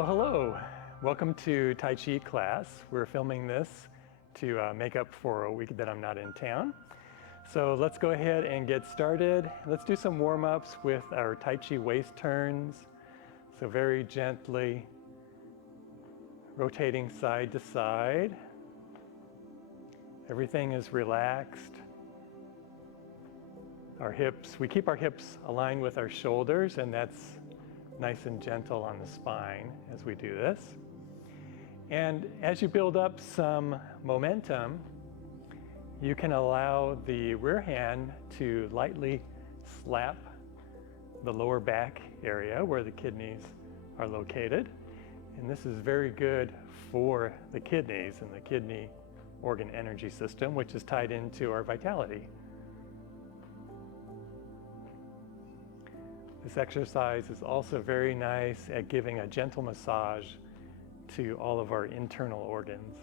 Well, hello. Welcome to Tai Chi Class. We're filming this to make up for a week that I'm not in town. So let's go ahead and get started. Let's do some warm-ups with our Tai Chi waist turns. So very gently rotating side to side. Everything is relaxed. Our hips, we keep our hips aligned with our shoulders, and that's nice and gentle on the spine as we do this. And as you build up some momentum, you can allow the rear hand to lightly slap the lower back area where the kidneys are located. And this is very good for the kidneys and the kidney organ energy system, which is tied into our vitality. This exercise is also very nice at giving a gentle massage to all of our internal organs.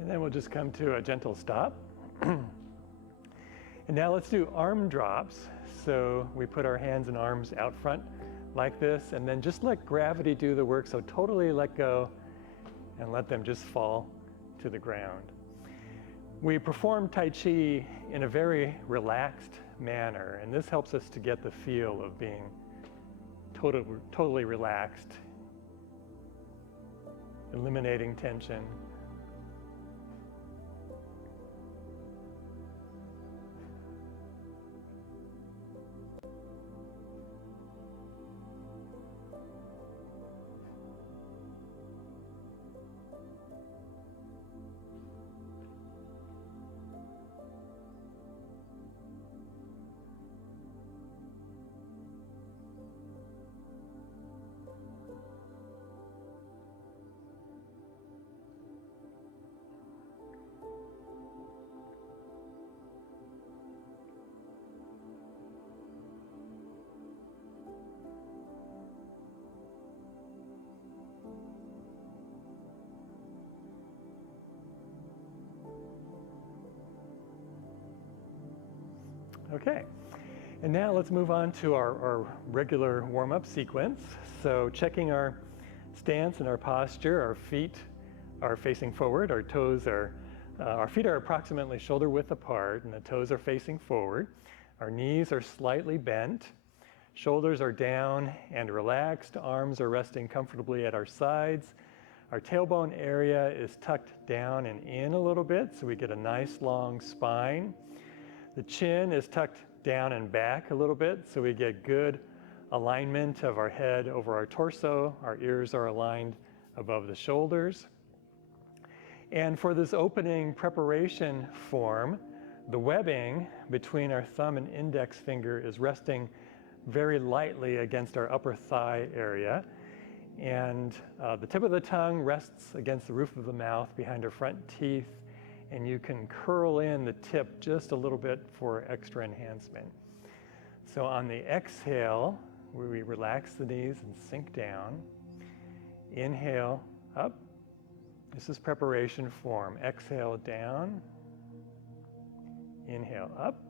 And then we'll just come to a gentle stop. And now let's do arm drops. So we put our hands and arms out front like this, and then just let gravity do the work. So totally let go and let them just fall to the ground. We perform Tai Chi in a very relaxed manner, and this helps us to get the feel of being totally relaxed, eliminating tension. Okay, and now let's move on to our regular warm-up sequence. So checking our stance and our posture, our feet are facing forward, our feet are approximately shoulder width apart, and the toes are facing forward. Our knees are slightly bent, shoulders are down and relaxed, arms are resting comfortably at our sides. Our tailbone area is tucked down and in a little bit, so we get a nice long spine. The chin is tucked down and back a little bit, so we get good alignment of our head over our torso. Our ears are aligned above the shoulders. And for this opening preparation form, the webbing between our thumb and index finger is resting very lightly against our upper thigh area. And the tip of the tongue rests against the roof of the mouth behind our front teeth, and you can curl in the tip just a little bit for extra enhancement. So on the exhale, where we relax the knees and sink down, inhale up. This is preparation form. Exhale down, inhale up.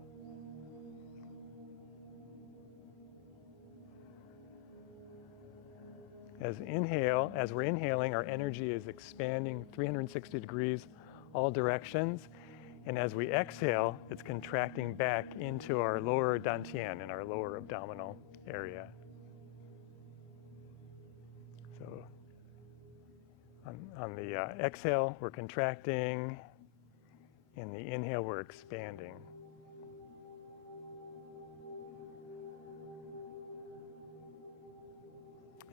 As we're inhaling, our energy is expanding 360 degrees all directions. And as we exhale, it's contracting back into our lower dantian in our lower abdominal area. So on the exhale, we're contracting. In the inhale, we're expanding.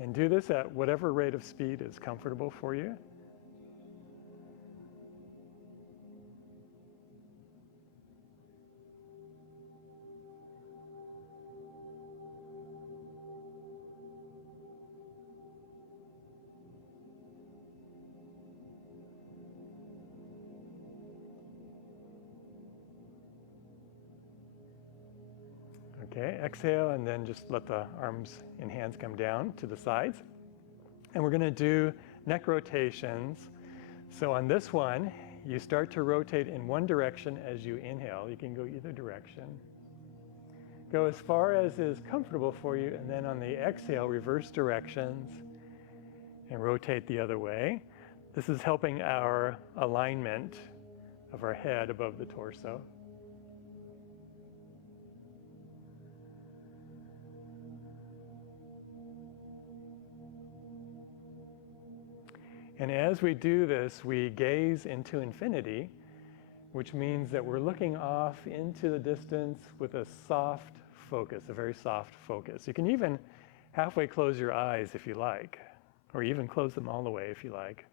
And do this at whatever rate of speed is comfortable for you. Okay, exhale, and then just let the arms and hands come down to the sides. And we're going to do neck rotations. So on this one, you start to rotate in one direction as you inhale. You can go either direction. Go as far as is comfortable for you, and then on the exhale, reverse directions and rotate the other way. This is helping our alignment of our head above the torso. And as we do this, we gaze into infinity, which means that we're looking off into the distance with a soft focus, a very soft focus. You can even halfway close your eyes if you like, or even close them all the way if you like.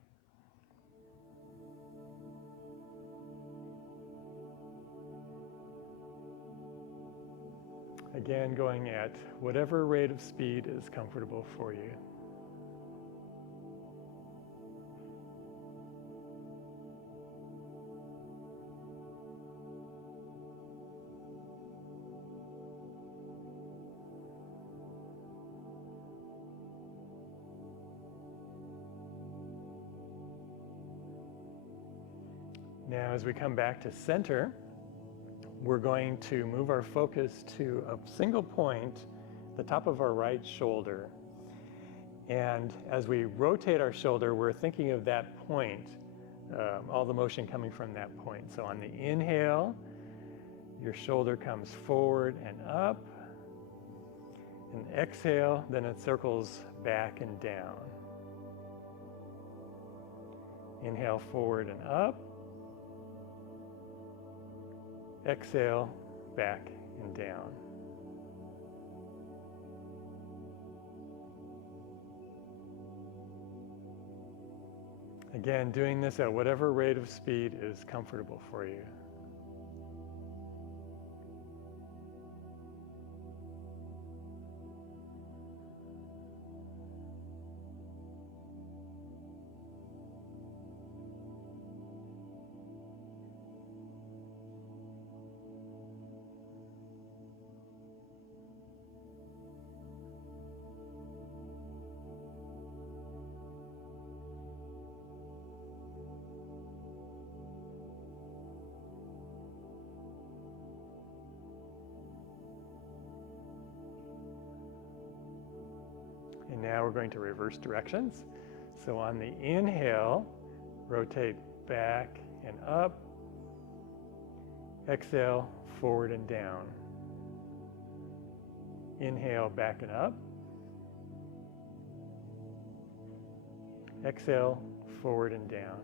Again, going at whatever rate of speed is comfortable for you. Now, as we come back to center, we're going to move our focus to a single point, the top of our right shoulder. And as we rotate our shoulder, we're thinking of that point, all the motion coming from that point. So on the inhale, your shoulder comes forward and up. And exhale, then it circles back and down. Inhale, forward and up. Exhale, back and down. Again, doing this at whatever rate of speed is comfortable for you. And now we're going to reverse directions. So on the inhale, rotate back and up. Exhale, forward and down. Inhale, back and up. Exhale, forward and down.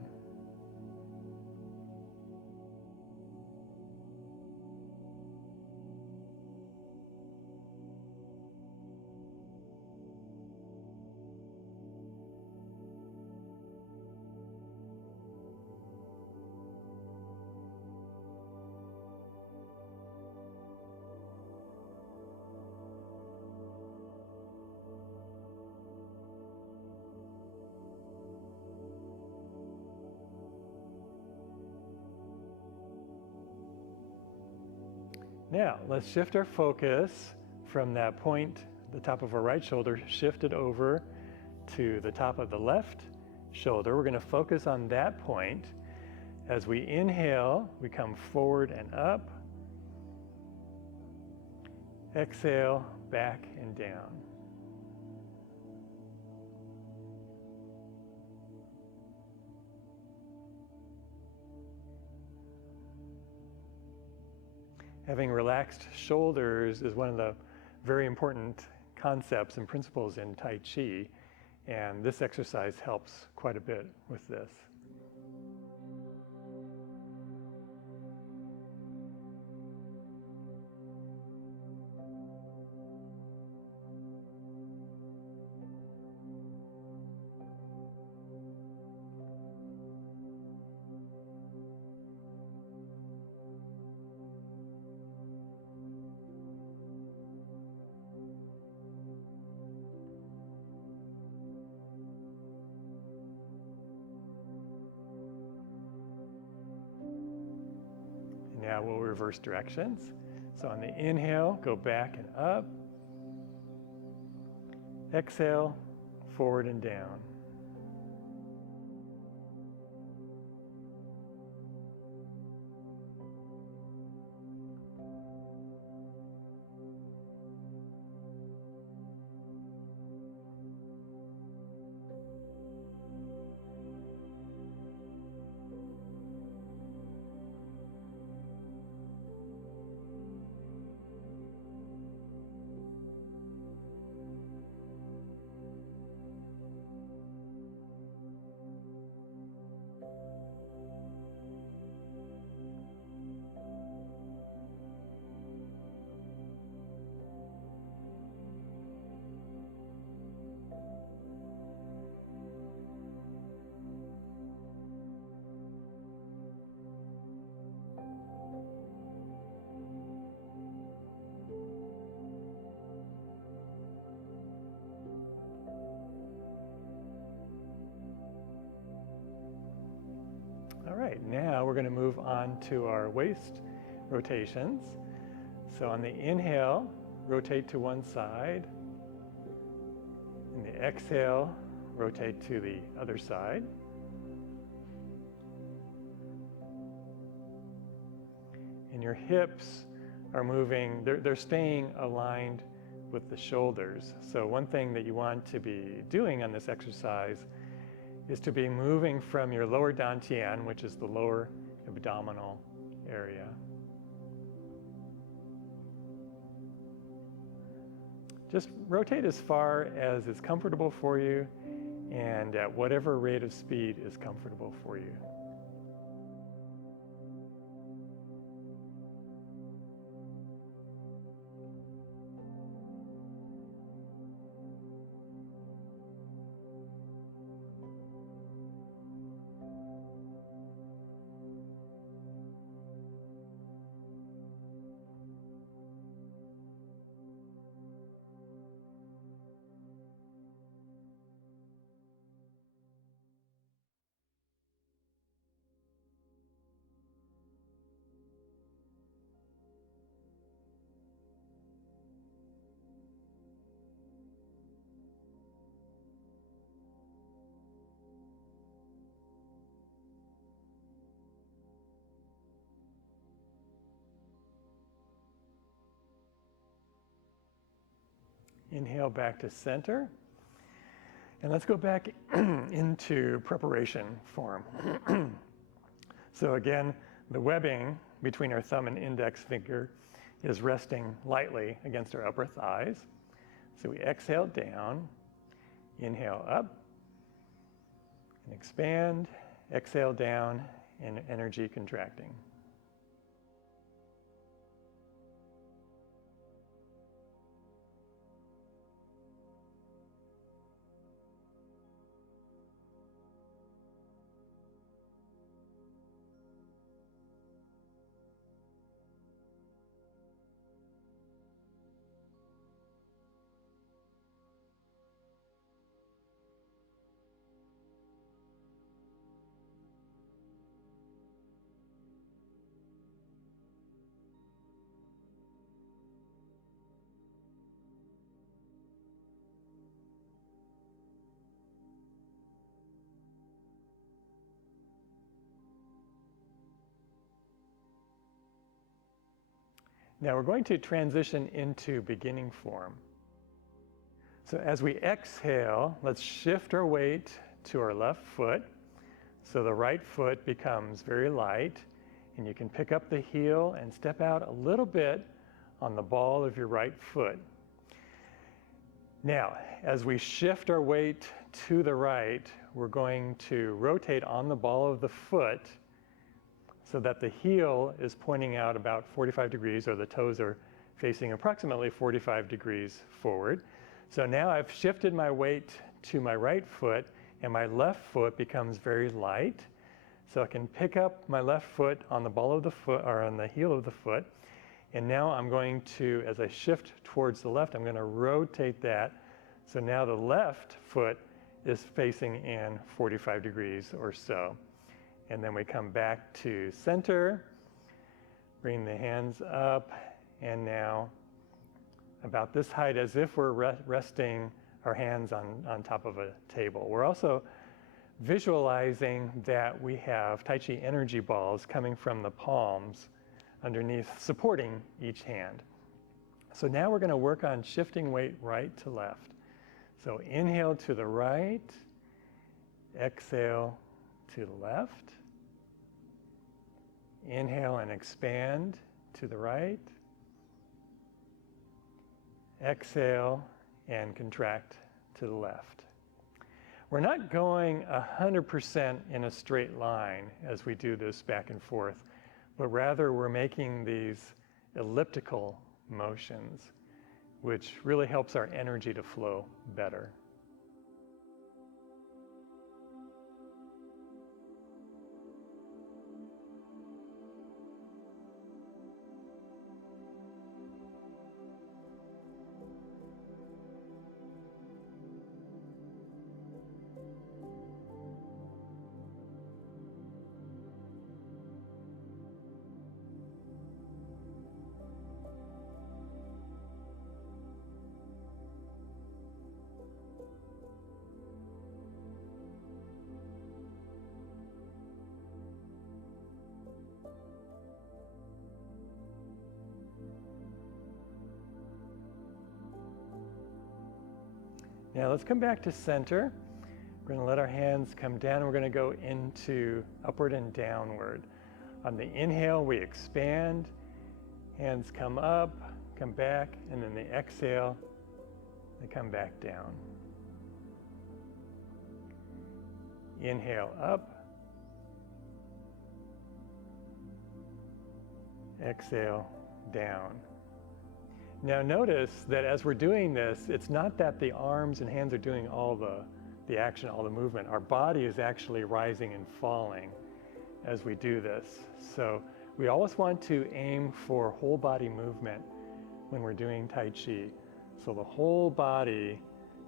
Now, let's shift our focus from that point, the top of our right shoulder, shift it over to the top of the left shoulder. We're going to focus on that point. As we inhale, we come forward and up. Exhale, back and down. Having relaxed shoulders is one of the very important concepts and principles in Tai Chi, and this exercise helps quite a bit with this. Now we'll reverse directions. So on the inhale, go back and up. Exhale, forward and down. All right, now we're going to move on to our waist rotations. So on the inhale, rotate to one side. In the exhale, rotate to the other side. And your hips are moving, they're staying aligned with the shoulders. So one thing that you want to be doing on this exercise is to be moving from your lower dantian, which is the lower abdominal area. Just rotate as far as is comfortable for you and at whatever rate of speed is comfortable for you. Inhale back to center. And let's go back into preparation form. So again, the webbing between our thumb and index finger is resting lightly against our upper thighs. So we exhale down, inhale up, and expand, exhale down, and energy contracting. Now we're going to transition into beginning form. So as we exhale, let's shift our weight to our left foot. So the right foot becomes very light, And you can pick up the heel and step out a little bit on the ball of your right foot. Now, as we shift our weight to the right, we're going to rotate on the ball of the foot so that the heel is pointing out about 45 degrees, or the toes are facing approximately 45 degrees forward. So now I've shifted my weight to my right foot, and my left foot becomes very light. So I can pick up my left foot on the ball of the foot, or on the heel of the foot. And now I'm going to, as I shift towards the left, I'm going to rotate that. So now the left foot is facing in 45 degrees or so. And then we come back to center, bring the hands up, and now about this height, as if we're resting our hands on top of a table. We're also visualizing that we have Tai Chi energy balls coming from the palms underneath, supporting each hand. So now we're going to work on shifting weight right to left. So inhale to the right, exhale to the left. Inhale and expand to the right. Exhale and contract to the left. We're not going 100% in a straight line as we do this back and forth, but rather we're making these elliptical motions, which really helps our energy to flow better. Now let's come back to center. We're going to let our hands come down, and we're going to go into upward and downward. On the inhale, we expand, hands come up, come back, and then the exhale, they come back down. Inhale up, exhale down. Now notice that as we're doing this, it's not that the arms and hands are doing all the action, all the movement. Our body is actually rising and falling as we do this. So we always want to aim for whole body movement when we're doing Tai Chi. So the whole body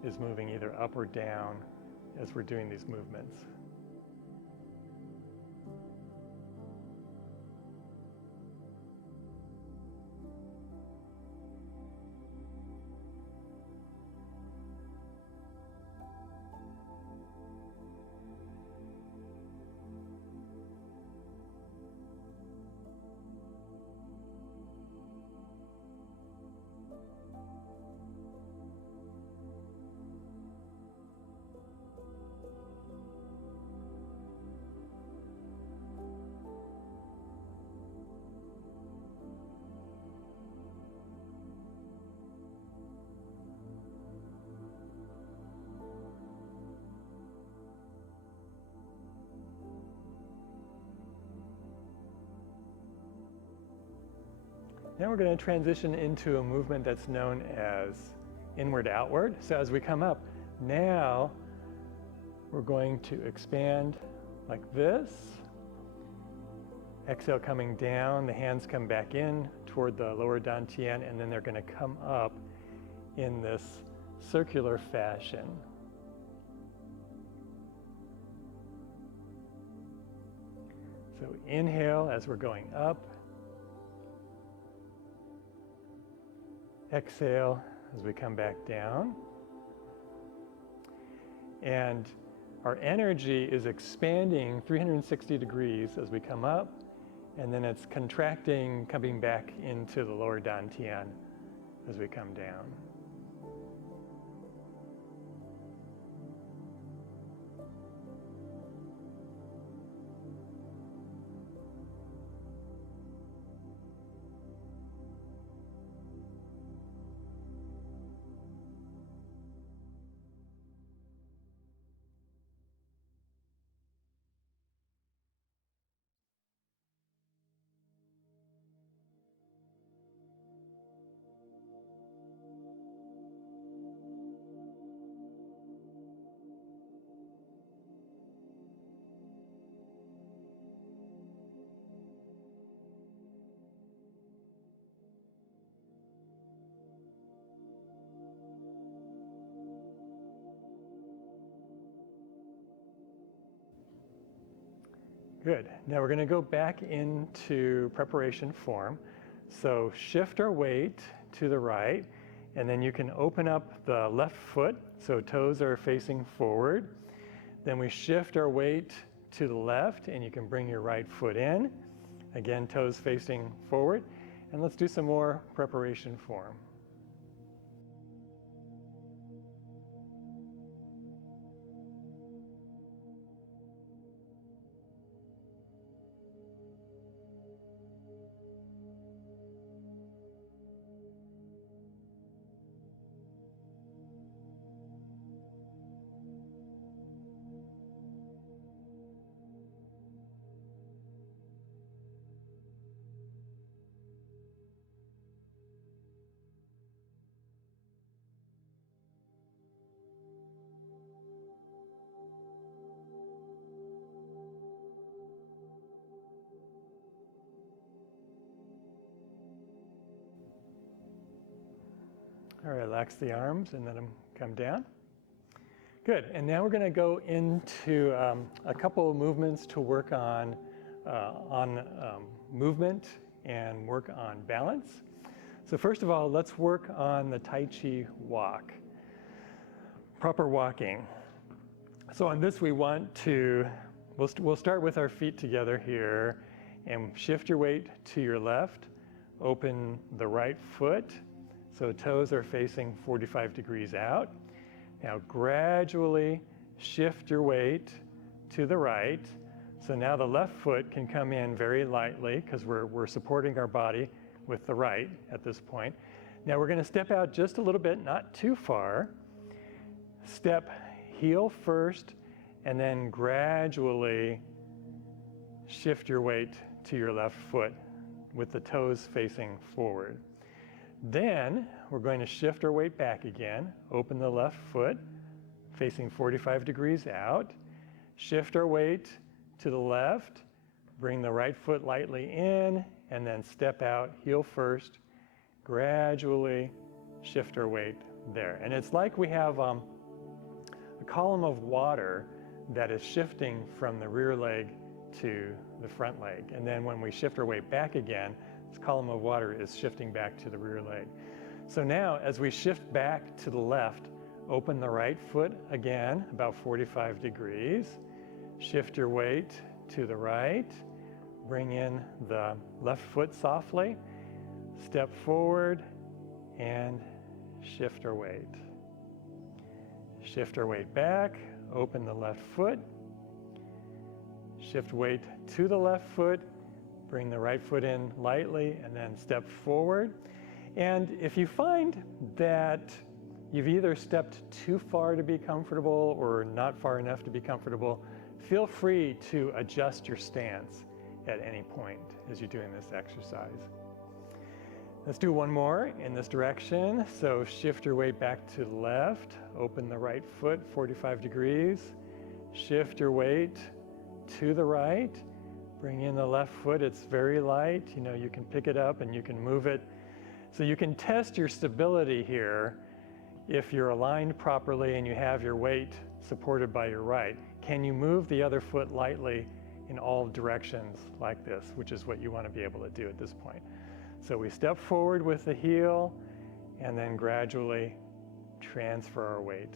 is moving either up or down as we're doing these movements. Now we're going to transition into a movement that's known as inward-outward. So as we come up, now we're going to expand like this. Exhale coming down, the hands come back in toward the lower dantian, and then they're going to come up in this circular fashion. So inhale as we're going up. Exhale as we come back down. And our energy is expanding 360 degrees as we come up, and then it's contracting, coming back into the lower dantian as we come down. Good. Now we're going to go back into preparation form. So shift our weight to the right, and then you can open up the left foot so toes are facing forward. Then we shift our weight to the left, and you can bring your right foot in. Again, toes facing forward. And let's do some more preparation form. All right, relax the arms and let them come down. Good, and now we're going to go into a couple of movements to work on movement and work on balance. So first of all, let's work on the Tai Chi walk, proper walking. So on this we want to, we'll start with our feet together here and shift your weight to your left, open the right foot, so toes are facing 45 degrees out. Now gradually shift your weight to the right. So now the left foot can come in very lightly because we're supporting our body with the right at this point. Now we're going to step out just a little bit, not too far. Step heel first, and then gradually shift your weight to your left foot with the toes facing forward. Then we're going to shift our weight back again, open the left foot, facing 45 degrees out, shift our weight to the left, bring the right foot lightly in, and then step out, heel first, gradually shift our weight there. And it's like we have a column of water that is shifting from the rear leg to the front leg. And then when we shift our weight back again, this column of water is shifting back to the rear leg. So now as we shift back to the left, open the right foot again, about 45 degrees. Shift your weight to the right. Bring in the left foot softly. Step forward and shift our weight. Shift our weight back, open the left foot. Shift weight to the left foot. Bring the right foot in lightly and then step forward. And if you find that you've either stepped too far to be comfortable or not far enough to be comfortable, feel free to adjust your stance at any point as you're doing this exercise. Let's do one more in this direction. So shift your weight back to the left, open the right foot 45 degrees, shift your weight to the right. Bring in the left foot, it's very light. You know, you can pick it up and you can move it. So you can test your stability here if you're aligned properly and you have your weight supported by your right. Can you move the other foot lightly in all directions like this, which is what you want to be able to do at this point. So we step forward with the heel and then gradually transfer our weight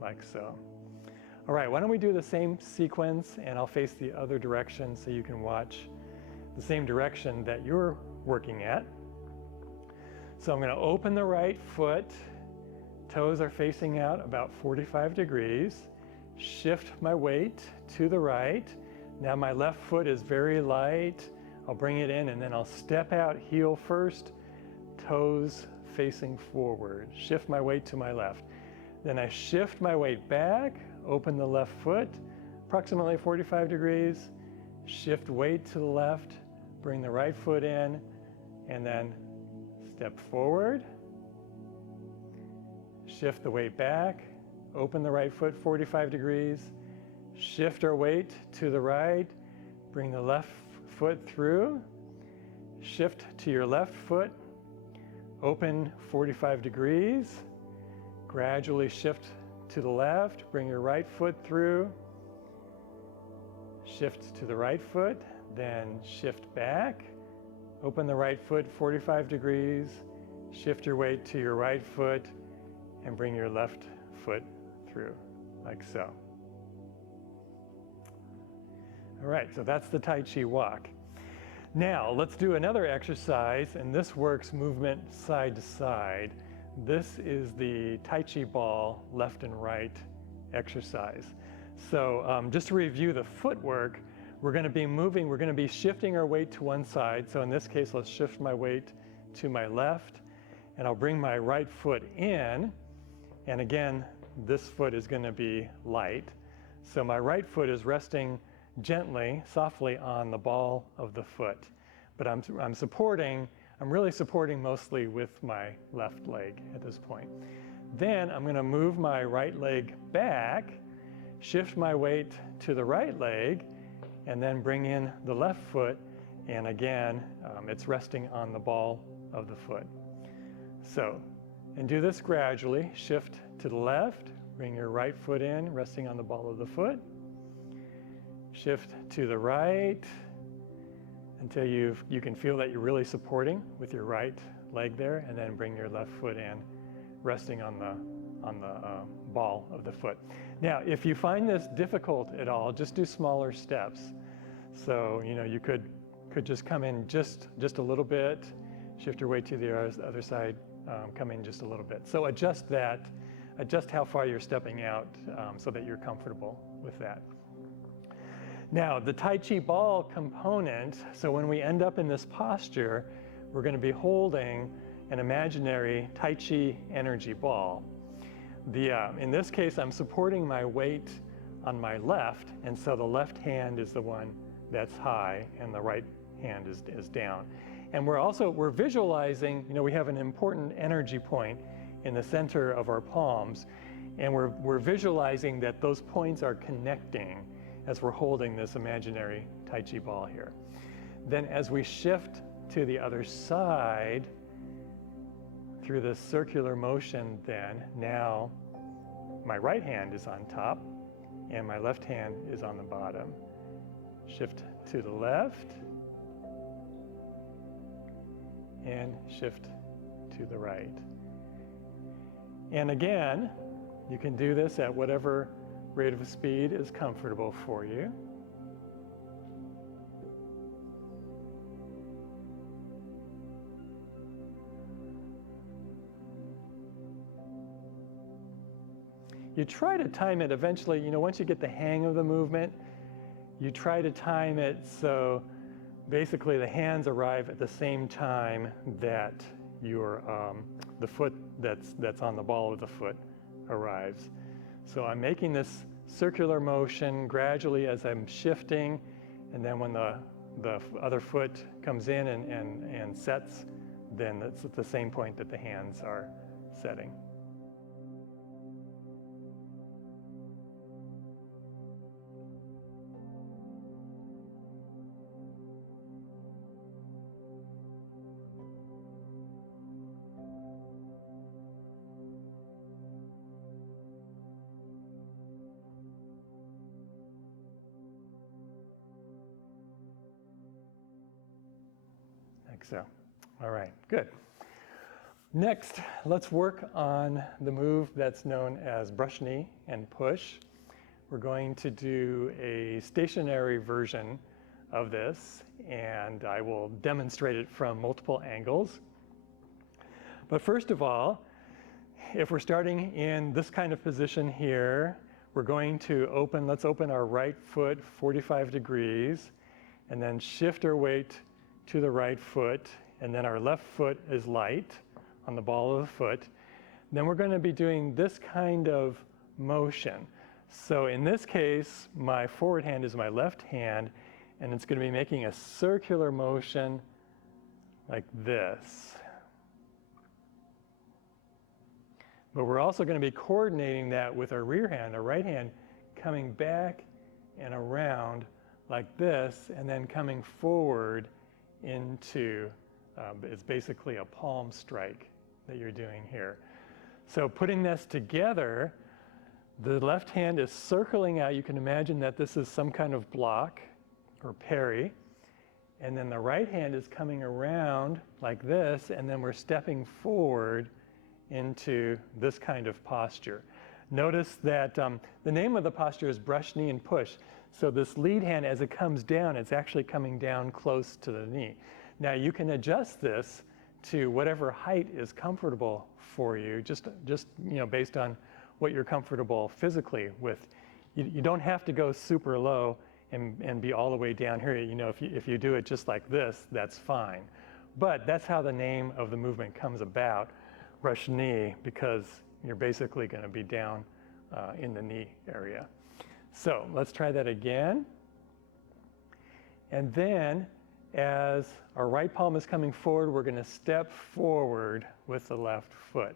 like so. All right, why don't we do the same sequence, and I'll face the other direction so you can watch the same direction that you're working at. So I'm going to open the right foot, toes are facing out about 45 degrees, shift my weight to the right. Now my left foot is very light. I'll bring it in and then I'll step out heel first, toes facing forward. Shift my weight to my left. Then I shift my weight back, open the left foot, approximately 45 degrees, shift weight to the left, bring the right foot in, and then step forward, shift the weight back, open the right foot 45 degrees, shift our weight to the right, bring the left foot through, shift to your left foot, open 45 degrees, gradually shift to the left, bring your right foot through, shift to the right foot, then shift back, open the right foot 45 degrees, shift your weight to your right foot, and bring your left foot through, like so. All right, so that's the Tai Chi walk. Now, let's do another exercise, and this works movement side to side. This is the Tai Chi ball left and right exercise. So just to review the footwork, we're going to be moving, we're going to be shifting our weight to one side. So in this case, let's shift my weight to my left, and I'll bring my right foot in. And again, this foot is going to be light. So my right foot is resting gently, softly on the ball of the foot. But I'm really supporting mostly with my left leg at this point. Then I'm going to move my right leg back, shift my weight to the right leg, and then bring in the left foot. And again, it's resting on the ball of the foot. So, and do this gradually. Shift to the left, bring your right foot in, resting on the ball of the foot. Shift to the right until you can feel that you're really supporting with your right leg there, and then bring your left foot in, resting on the ball of the foot. Now, if you find this difficult at all, just do smaller steps. So, you could just come in just a little bit, shift your weight to the other side, come in just a little bit. So adjust how far you're stepping out so that you're comfortable with that. Now, the Tai Chi ball component, so when we end up in this posture, we're going to be holding an imaginary Tai Chi energy ball. In this case, I'm supporting my weight on my left, and so the left hand is the one that's high, and the right hand is down. And we're visualizing, we have an important energy point in the center of our palms, and we're visualizing that those points are connecting as we're holding this imaginary Tai Chi ball here. Then as we shift to the other side through this circular motion, then now my right hand is on top and my left hand is on the bottom. Shift to the left and shift to the right. And again, you can do this at whatever rate of speed is comfortable for you. You try to time it eventually, once you get the hang of the movement, you try to time it so basically the hands arrive at the same time that the foot that's on the ball of the foot arrives. So I'm making this circular motion gradually as I'm shifting, and then when the other foot comes in and sets, then it's at the same point that the hands are setting. Like so. All right, good. Next, let's work on the move that's known as brush knee and push. We're going to do a stationary version of this, and I will demonstrate it from multiple angles. But first of all, if we're starting in this kind of position here, we're going to let's open our right foot 45 degrees, and then shift our weight to the right foot, and then our left foot is light on the ball of the foot. Then we're going to be doing this kind of motion. So in this case, my forward hand is my left hand, and it's going to be making a circular motion like this. But we're also going to be coordinating that with our rear hand, our right hand coming back and around like this, and then coming forward into, it's basically a palm strike that you're doing here. So putting this together, the left hand is circling out. You can imagine that this is some kind of block or parry. And then the right hand is coming around like this, and then we're stepping forward into this kind of posture. Notice that the name of the posture is brush, knee, and push. So this lead hand, as it comes down, it's actually coming down close to the knee. Now you can adjust this to whatever height is comfortable for you, just based on what you're comfortable physically with. You don't have to go super low and be all the way down here. If you do it just like this, that's fine. But that's how the name of the movement comes about, brush knee, because you're basically going to be down in the knee area. So let's try that again. And then as our right palm is coming forward, we're going to step forward with the left foot.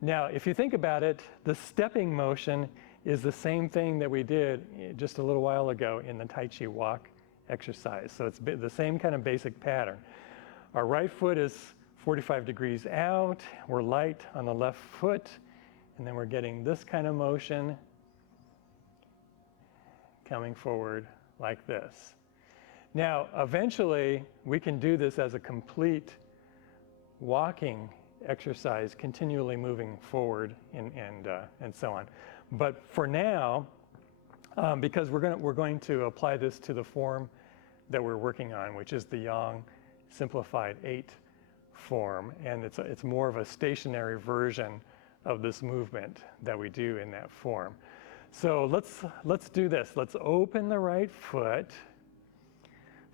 Now, if you think about it, the stepping motion is the same thing that we did just a little while ago in the Tai Chi walk exercise. So it's the same kind of basic pattern. Our right foot is 45 degrees out, we're light on the left foot, and then we're getting this kind of motion coming forward like this. Now, eventually, we can do this as a complete walking exercise, continually moving forward and so on. But for now, because we're going to apply this to the form that we're working on, which is the Yang Simplified 8 form, and it's more of a stationary version of this movement that we do in that form. So let's do this. Let's open the right foot,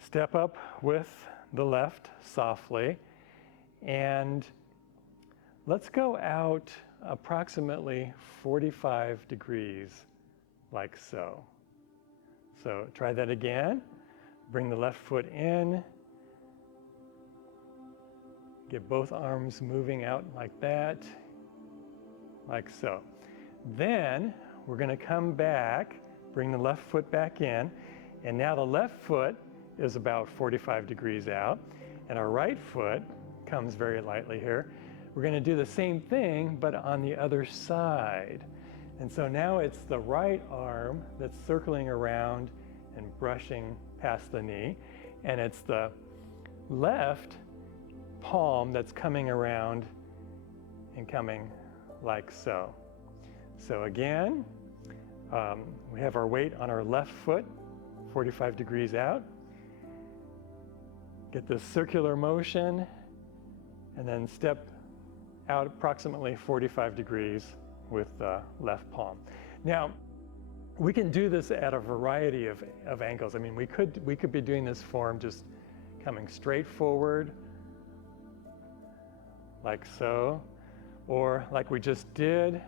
step up with the left softly, and let's go out approximately 45 degrees, like so. So try that again. Bring the left foot in. Get both arms moving out like that, like so. Then we're going to come back, bring the left foot back in, and now the left foot is about 45 degrees out, and our right foot comes very lightly here. We're going to do the same thing, but on the other side. And so now it's the right arm that's circling around and brushing past the knee, and it's the left palm that's coming around and coming like so. So again, we have our weight on our left foot, 45 degrees out. Get this circular motion, and then step out approximately 45 degrees with the left palm. Now, we can do this at a variety of angles. I mean, we could be doing this form just coming straight forward, like so, or like we just did,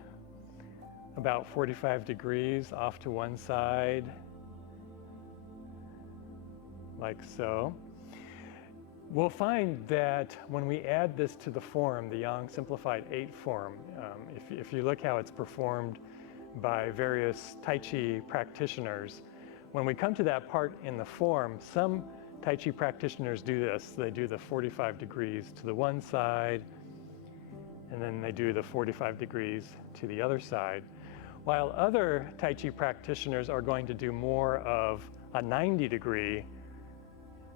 about 45 degrees off to one side, like so. We'll find that when we add this to the form, the Yang Simplified 8 form, if you look how it's performed by various Tai Chi practitioners, when we come to that part in the form, some Tai Chi practitioners do this. They do the 45 degrees to the one side, and then they do the 45 degrees to the other side, while other Tai Chi practitioners are going to do more of a 90-degree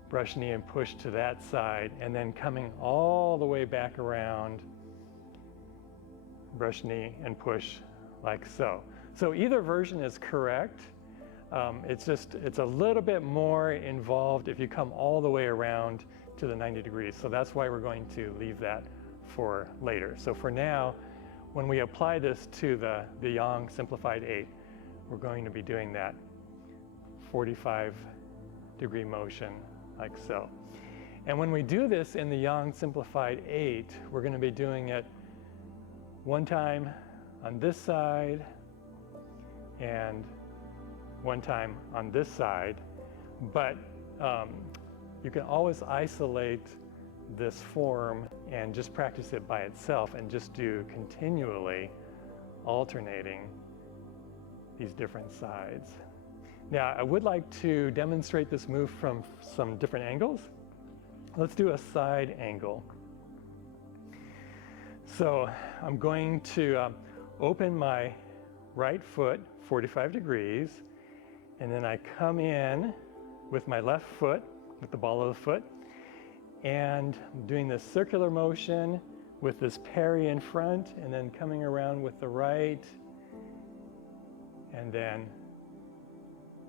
brush, knee, and push to that side, and then coming all the way back around, brush, knee, and push like so. So either version is correct. It's a little bit more involved if you come all the way around to the 90 degrees. So that's why we're going to leave that for later. So for now, when we apply this to the Yang Simplified 8, we're going to be doing that 45-degree motion like so. And when we do this in the Yang Simplified 8, we're going to be doing it one time on this side and one time on this side. But you can always isolate this form and just practice it by itself and just do continually alternating these different sides. Now, I would like to demonstrate this move from some different angles. Let's do a side angle. So I'm going to open my right foot 45 degrees, and then I come in with my left foot, with the ball of the foot, and doing this circular motion with this parry in front, and then coming around with the right, and then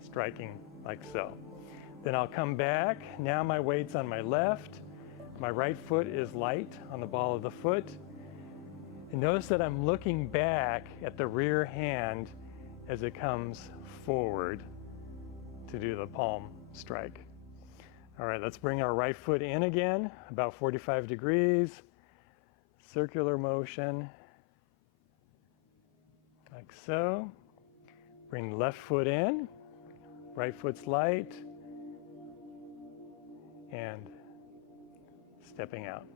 striking like so. Then I'll come back. Now my weight's on my left. My right foot is light on the ball of the foot. And notice that I'm looking back at the rear hand as it comes forward to do the palm strike. All right, let's bring our right foot in again, about 45 degrees. Circular motion, like so. Bring the left foot in, right foot's light, and stepping out.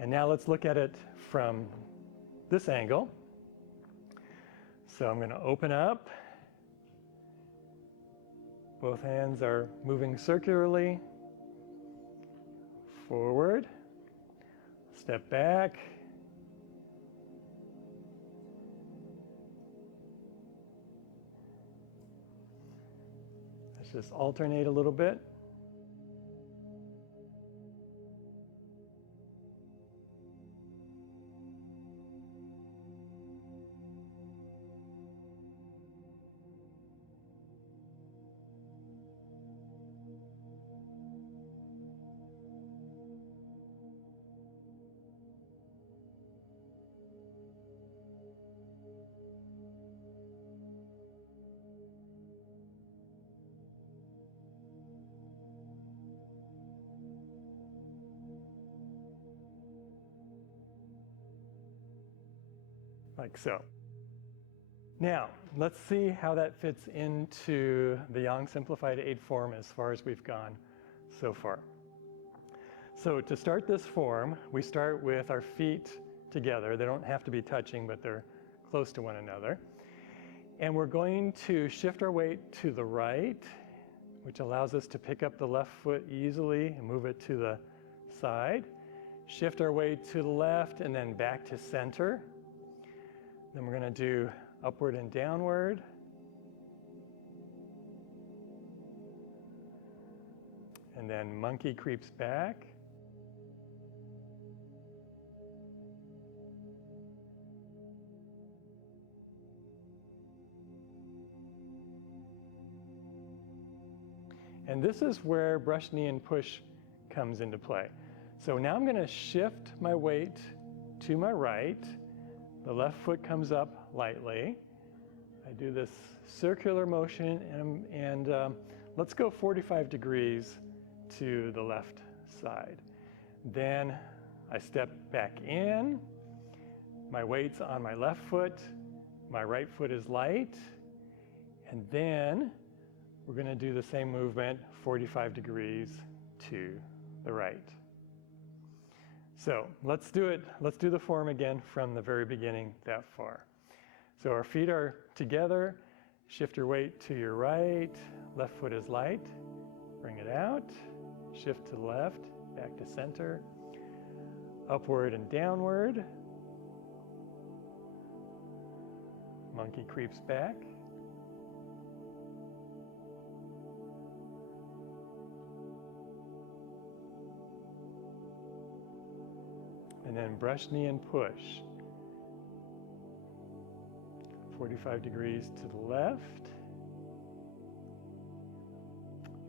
And now let's look at it from this angle. So I'm going to open up. Both hands are moving circularly. Forward. Step back. Let's just alternate a little bit. Like so. Now, let's see how that fits into the Yang Simplified 8 form as far as we've gone so far. So to start this form, we start with our feet together. They don't have to be touching, but they're close to one another. And we're going to shift our weight to the right, which allows us to pick up the left foot easily and move it to the side. Shift our weight to the left and then back to center. Then we're going to do upward and downward. And then monkey creeps back. And this is where brush, knee, and push comes into play. So now I'm going to shift my weight to my right. The left foot comes up lightly. I do this circular motion, and let's go 45 degrees to the left side. Then I step back in. My weight's on my left foot. My right foot is light. And then we're going to do the same movement, 45 degrees to the right. So let's do it. Let's do the form again from the very beginning that far. So our feet are together. Shift your weight to your right. Left foot is light. Bring it out. Shift to the left, back to center. Upward and downward. Monkey creeps back. And then brush, knee, and push. 45 degrees to the left.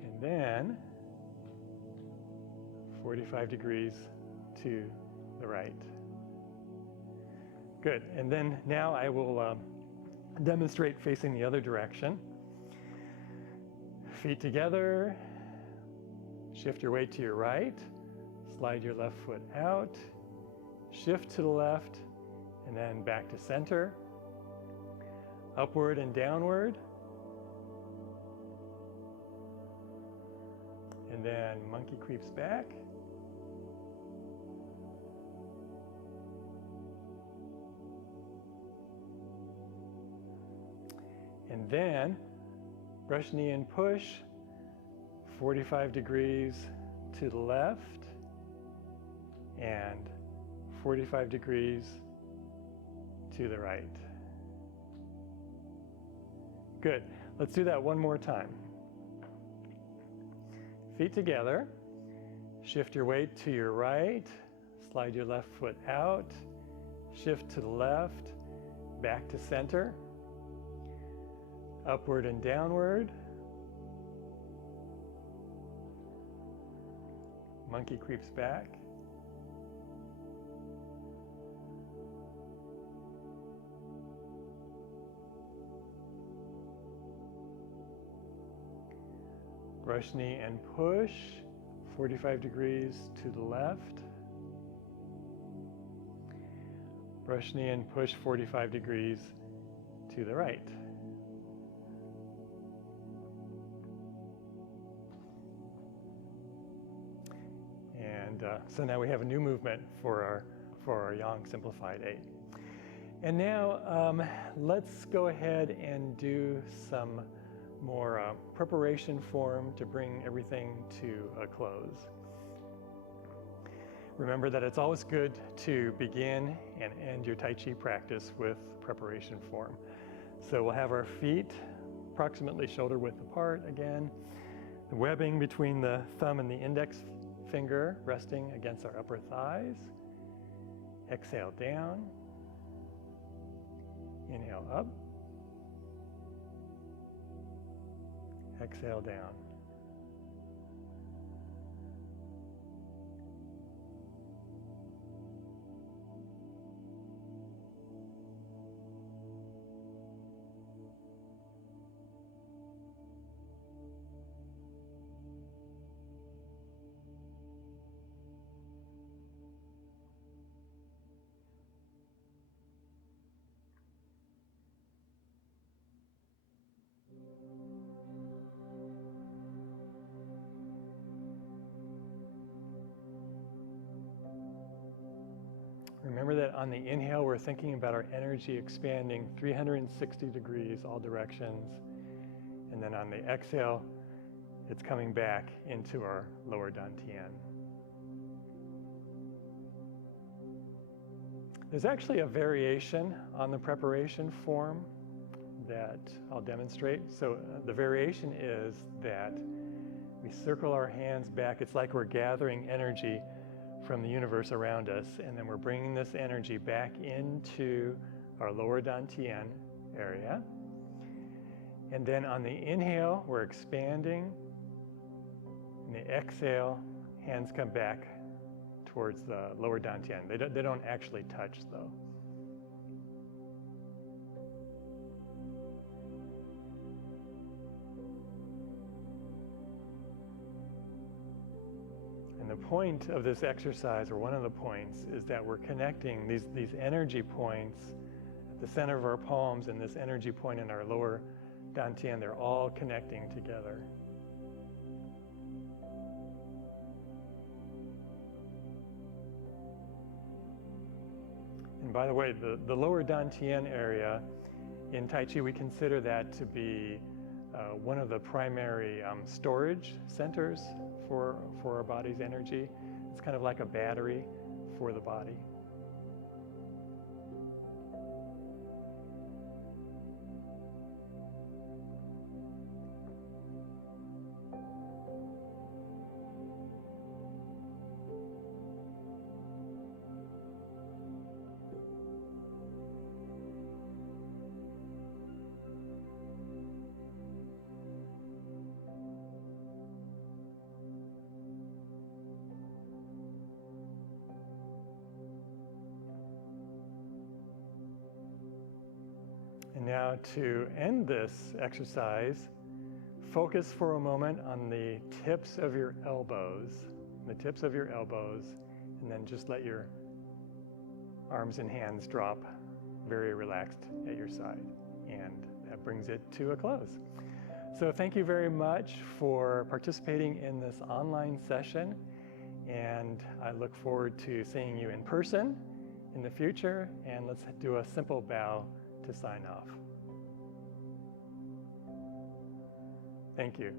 And then 45 degrees to the right. Good. And then now I will demonstrate facing the other direction. Feet together. Shift your weight to your right. Slide your left foot out. Shift to the left, and then back to center. Upward and downward. And then monkey creeps back. And then brush, knee, and push. 45 degrees to the left. And 45 degrees to the right. Good. Let's do that one more time. Feet together. Shift your weight to your right. Slide your left foot out. Shift to the left. Back to center. Upward and downward. Monkey creeps back. Brush knee and push, 45 degrees to the left. Brush knee and push 45 degrees to the right. And so now we have a new movement for our Yang Simplified 8. And now let's go ahead and do some more preparation form to bring everything to a close. Remember that it's always good to begin and end your Tai Chi practice with preparation form. So we'll have our feet approximately shoulder width apart again, the webbing between the thumb and the index finger resting against our upper thighs. Exhale down, inhale up. Exhale down. Remember that on the inhale, we're thinking about our energy expanding 360 degrees all directions. And then on the exhale, it's coming back into our lower dantian. There's actually a variation on the preparation form that I'll demonstrate. So the variation is that we circle our hands back. It's like we're gathering energy from the universe around us, and then we're bringing this energy back into our lower dantian area. And then on the inhale, we're expanding. And the exhale, hands come back towards the lower dantian. They don't actually touch though. And the point of this exercise, or one of the points, is that we're connecting these energy points at the center of our palms and this energy point in our lower dantian. They're all connecting together. And by the way, the lower dantian area in Tai Chi, we consider that to be one of the primary storage centers for our body's energy. It's kind of like a battery for the body. And now to end this exercise, focus for a moment on the tips of your elbows, and then just let your arms and hands drop very relaxed at your side. And that brings it to a close. So thank you very much for participating in this online session, and I look forward to seeing you in person in the future. And let's do a simple bow to sign off. Thank you.